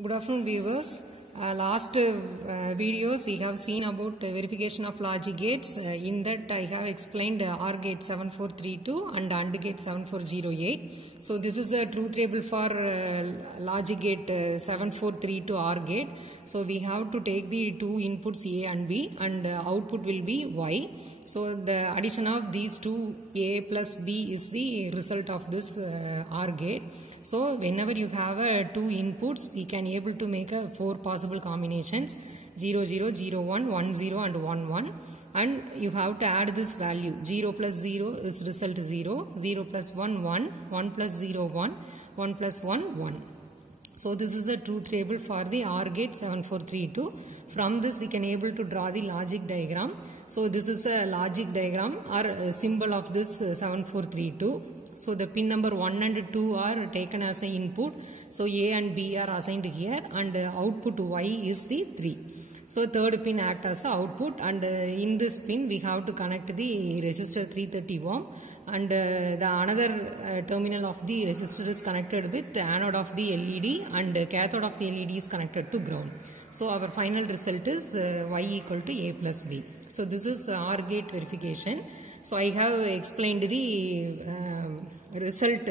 Good afternoon viewers. Last videos we have seen about verification of logic gates. In that I have explained OR gate 7432 and AND gate 7408. So this is a truth table for logic gate 7432 OR gate. So we have to take the two inputs A and B and output will be Y. So the addition of these two A plus B is the result of this OR gate. So whenever you have two inputs, we can able to make four possible combinations 0, 0, 0, 1, 1, 0 and 1, 1. And you have to add this value 0 plus 0 is result 0, 0 plus 1, 1, 1 plus 0, 1, 1 plus 1, 1. So this is a truth table for the OR gate 7432. From this we can able to draw the logic diagram. So this is a logic diagram or a symbol of this 7432. So the pin number 1 and 2 are taken as an input. So A and B are assigned here and output Y is the 3. So third pin act as an output and in this pin we have to connect the resistor 330 ohm and the another terminal of the resistor is connected with the anode of the LED and cathode of the LED is connected to ground. So our final result is Y equal to A plus B. So this is OR gate verification. So I have explained the result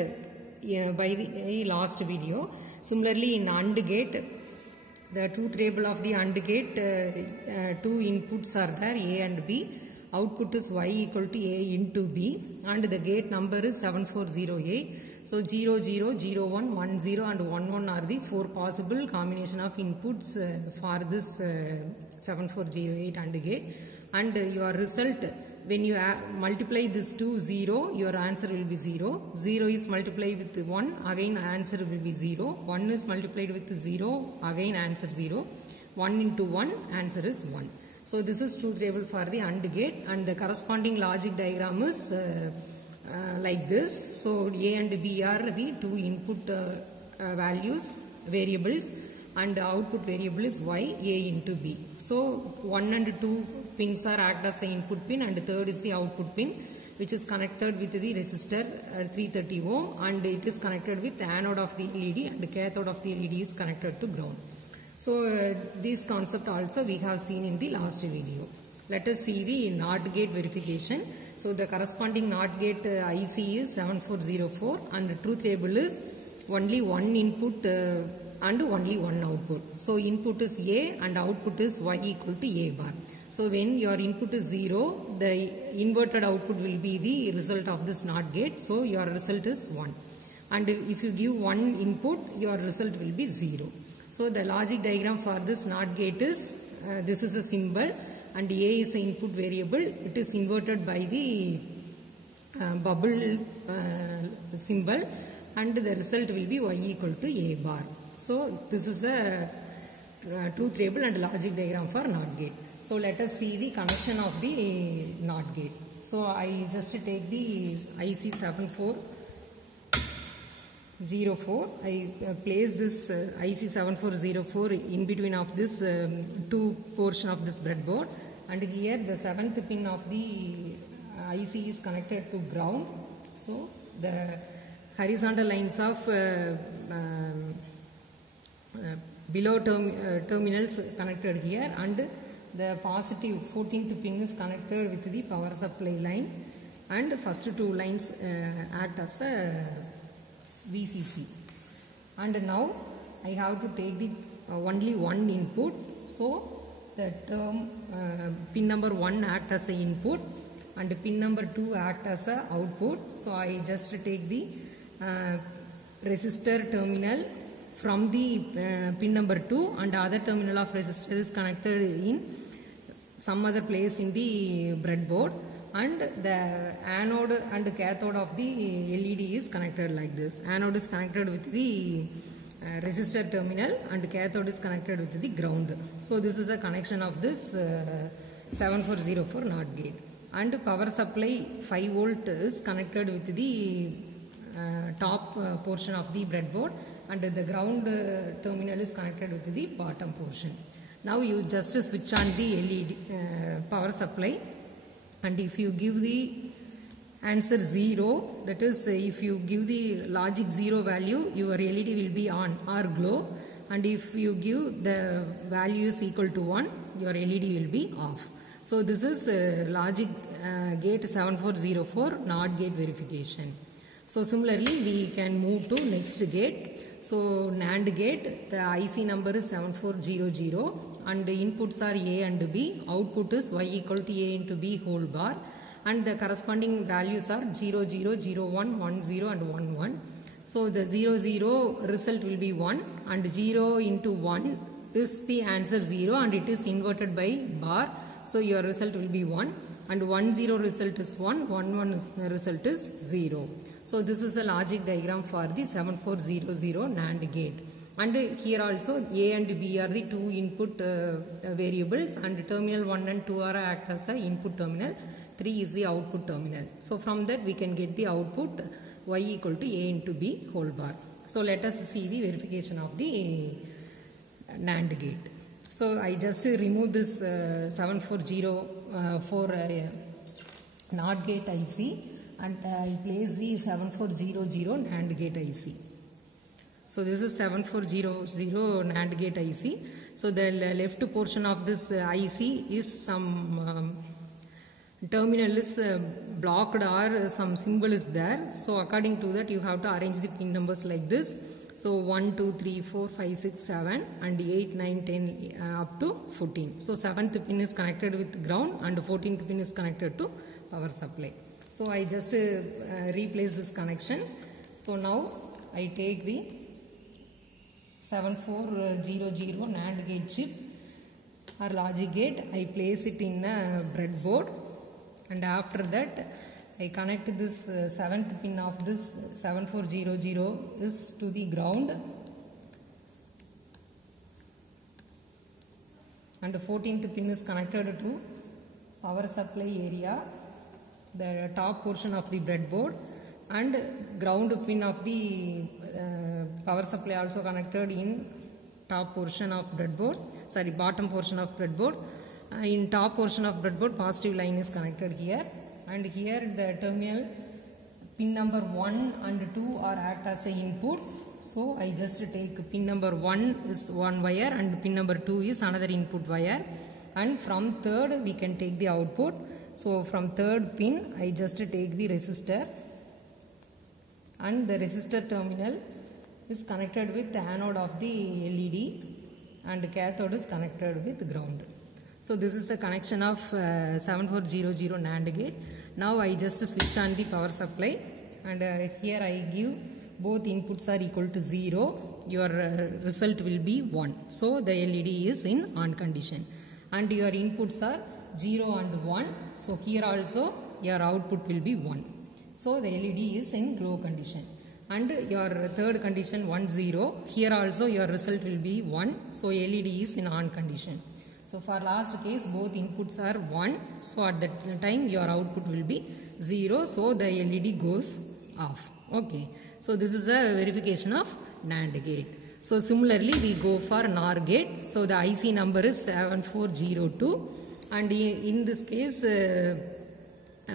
by the last video. Similarly in AND gate, the truth table of the AND gate, two inputs are there A and B. Output is Y equal to A into B and the gate number is 7408. So 0, 0, 0, 1, 1, 0 and 1, 1 are the four possible combination of inputs for this 7408 AND gate. And your result, when you multiply this to 0, your answer will be 0. 0 is multiplied with 1, again answer will be 0. 1 is multiplied with 0, again answer 0. 1 into 1, answer is 1. So this is truth table for the AND gate and the corresponding logic diagram is like this. So A and B are the two input values, variables, and the output variable is Y, A into B. So 1 and 2 pins are act as an input pin and the third is the output pin which is connected with the resistor 330 ohm and it is connected with the anode of the LED and the cathode of the LED is connected to ground. So this concept also we have seen in the last video. Let us see the NOT gate verification. So the corresponding NOT gate IC is 7404 and the truth table is only one input and only one output. So input is A and output is Y equal to A bar. So when your input is 0, the inverted output will be the result of this NOT gate. So your result is 1. And if you give one input, your result will be 0. So the logic diagram for this NOT gate is, this is a symbol and A is an input variable. It is inverted by the bubble symbol and the result will be Y equal to A bar. So this is a truth table and logic diagram for NOT gate. So let us see the connection of the NOT gate. So I just take the IC 7404. I place this IC 7404 in between of this two portion of this breadboard and here the 7th pin of the IC is connected to ground. So the horizontal lines of below terminals connected here and the positive 14th pin is connected with the power supply line and first two lines act as a VCC. And now I have to take the only one input. So the term pin number 1 act as an input and pin number 2 act as an output. So I just take the resistor terminal from the pin number 2 and other terminal of resistor is connected in some other place in the breadboard and the anode and cathode of the LED is connected like this. Anode is connected with the resistor terminal and cathode is connected with the ground. So this is a connection of this 7404 NOT gate and power supply 5 volt is connected with the top portion of the breadboard and the ground terminal is connected with the bottom portion. Now you just switch on the LED power supply and if you give the answer 0, that is if you give the logic 0 value, your LED will be on or glow and if you give the value is equal to 1, your LED will be off. So this is logic gate 7404 NOT gate verification. So similarly we can move to next gate. So NAND gate, the IC number is 7400 and the inputs are A and B, output is Y equal to A into B whole bar, and the corresponding values are 00, 01, 10 and 11. So the 00 result will be 1 and 0 into 1 is the answer 0 and it is inverted by bar. So your result will be 1 and 10 result is 1, 11 result is 0. So this is a logic diagram for the 7400 NAND gate. And here also A and B are the two input variables, and terminal 1 and 2 are act as a input terminal, 3 is the output terminal. So from that we can get the output Y equal to A into B whole bar. So let us see the verification of the NAND gate. So I just remove this 7404 NOT gate IC and I place the 7400 NAND gate IC. So this is 7400 NAND gate IC. So the left portion of this IC is some terminal is blocked or some symbol is there. So according to that you have to arrange the pin numbers like this. So 1, 2, 3, 4, 5, 6, 7 and 8, 9, 10 up to 14. So 7th pin is connected with ground and 14th pin is connected to power supply. So I just replace this connection. So now I take the 7400 NAND gate chip or logic gate. I place it in a breadboard, and after that I connect this 7th pin of this 7400 is to the ground, and the 14th pin is connected to power supply area, the top portion of the breadboard, and ground pin of the power supply also connected in top portion of breadboard, sorry, bottom portion of breadboard. In top portion of breadboard positive line is connected here, and here the terminal pin number 1 and 2 are act as a input. So I just take pin number 1 is one wire and pin number 2 is another input wire, and from third we can take the output. So from third pin I just take the resistor, and the resistor terminal is connected with the anode of the LED and the cathode is connected with ground. So this is the connection of 7400 NAND gate. Now I just switch on the power supply, and here I give both inputs are equal to 0. Your result will be 1. So the LED is in on condition, and your inputs are 0 and 1. So here also your output will be 1. So the LED is in glow condition, and your third condition 1 0. Here also your result will be 1. So LED is in on condition. So for last case both inputs are 1. So at that time your output will be 0. So the LED goes off. Okay. So this is a verification of NAND gate. So similarly we go for NOR gate. So the IC number is 7402, and in this case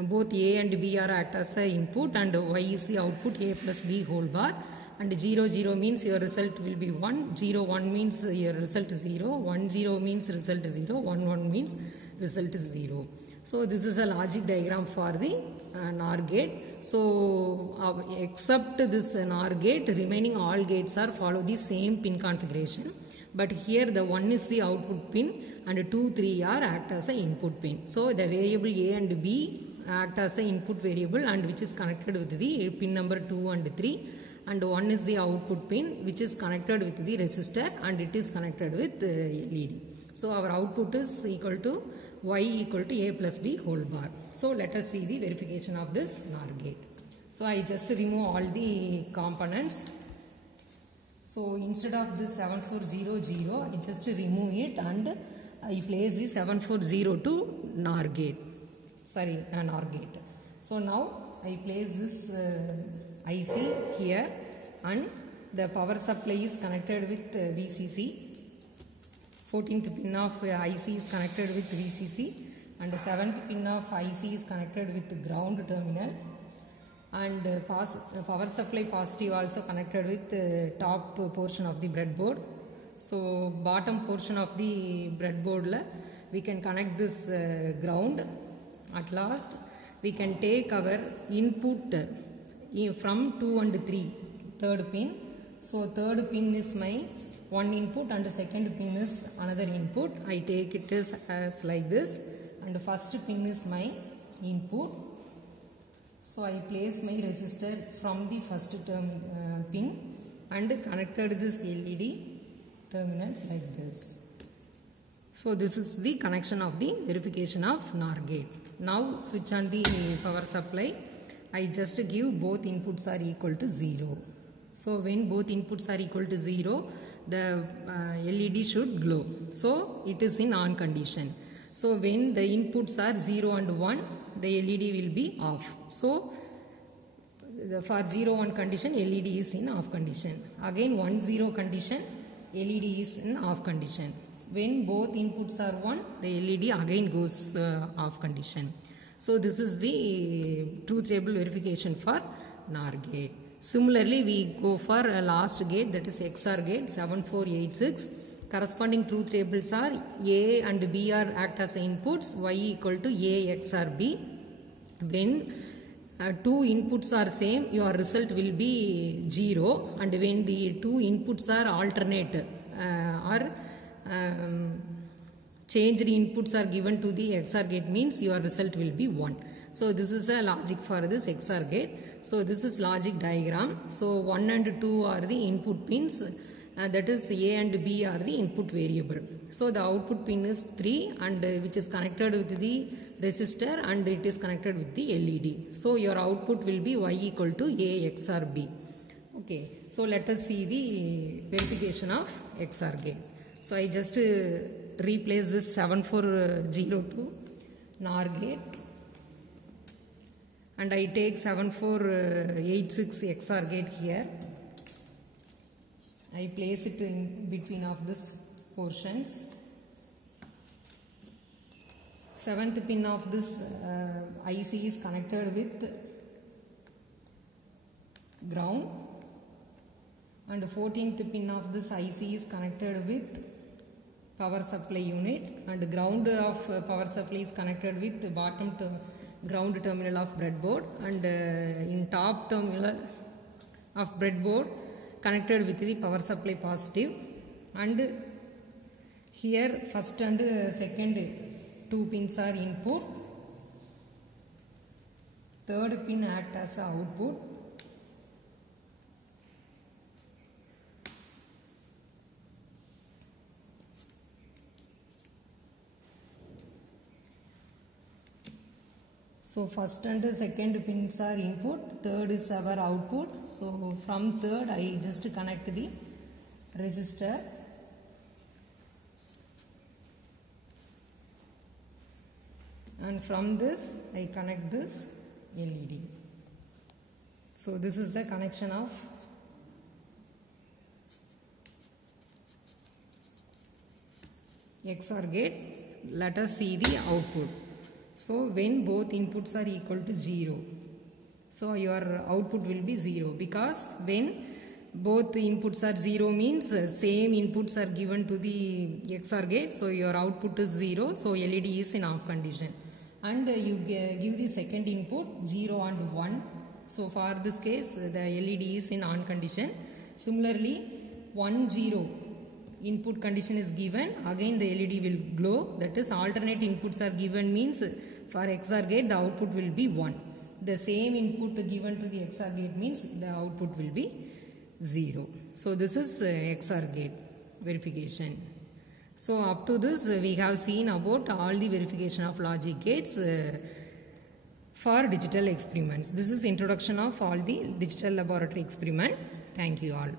both A and B are act as a input and Y is the output, A plus B whole bar, and 0 0 means your result will be 1, 0 1 means your result is 0, 1 0 means result is 0, 1 1 means result is 0. So this is a logic diagram for the NOR gate. So except this NOR gate, remaining all gates are follow the same pin configuration, but here the 1 is the output pin and 2 3 are act as a input pin. So the variable A and B act as a input variable, and which is connected with the pin number 2 and 3, and 1 is the output pin which is connected with the resistor and it is connected with LED. So our output is equal to Y equal to A plus B whole bar. So let us see the verification of this NOR gate. So I just remove all the components. So instead of this 7400 I just remove it and I place the 7402 NOR gate. Sorry, NOR gate. So now I place this IC here, and the power supply is connected with VCC. 14th pin of IC is connected with VCC, and the 7th pin of IC is connected with the ground terminal, and power supply positive also connected with the top portion of the breadboard, So bottom portion of the breadboard we can connect this ground. At last we can take our input from 2 and 3, third pin. So third pin is my one input and the second pin is another input. I take it as like this, and the first pin is my input. So I place my resistor from the first pin and connected this LED terminals like this. So this is the connection of the verification of NOR gate. Now switch on the power supply. I just give both inputs are equal to 0. So when both inputs are equal to 0, the LED should glow. So it is in on condition. So when the inputs are 0 and 1, the LED will be off. So for 0 1 condition, LED is in off condition. Again 1 0 condition, LED is in off condition. When both inputs are 1, the LED again goes off condition. So this is the truth table verification for NOR gate. Similarly, we go for a last gate, that is EXOR gate 7486. Corresponding truth tables are A and B are act as inputs, Y equal to A XOR B. When two inputs are same, your result will be 0, and when the two inputs are alternate or changed inputs are given to the EXOR gate, means your result will be 1. So this is a logic for this EXOR gate. So this is logic diagram. So 1 and 2 are the input pins, that is A and B are the input variable. So the output pin is 3, and which is connected with the resistor, and it is connected with the LED. So your output will be Y equal to A XOR B. Okay, so let us see the verification of EXOR gate. So I just replace this 7402 NOR gate, and I take 7486 EXOR gate here. I place it in between of this portions. 7th pin of this IC is connected with ground, and 14th pin of this IC is connected with power supply unit, and ground of power supply is connected with the bottom ground terminal of breadboard, and in top terminal of breadboard connected with the power supply positive. And here first and second two pins are input, third pin act as a output, so first and second pins are input, third is our output. So from third I just connect the resistor, and from this I connect this LED. So this is the connection of EXOR gate. Let us see the output. So when both inputs are equal to 0, so your output will be 0, because when both inputs are 0 means same inputs are given to the EXOR gate, so your output is 0, so LED is in off condition. And you give the second input 0 and 1, so for this case the LED is in on condition. Similarly 1 0 input condition is given, again the LED will glow, that is alternate inputs are given, means for EXOR gate the output will be 1. The same input given to the EXOR gate means the output will be 0. So this is EXOR gate verification. So up to this we have seen about all the verification of logic gates for digital experiments. This is introduction of all the digital laboratory experiment. Thank you all.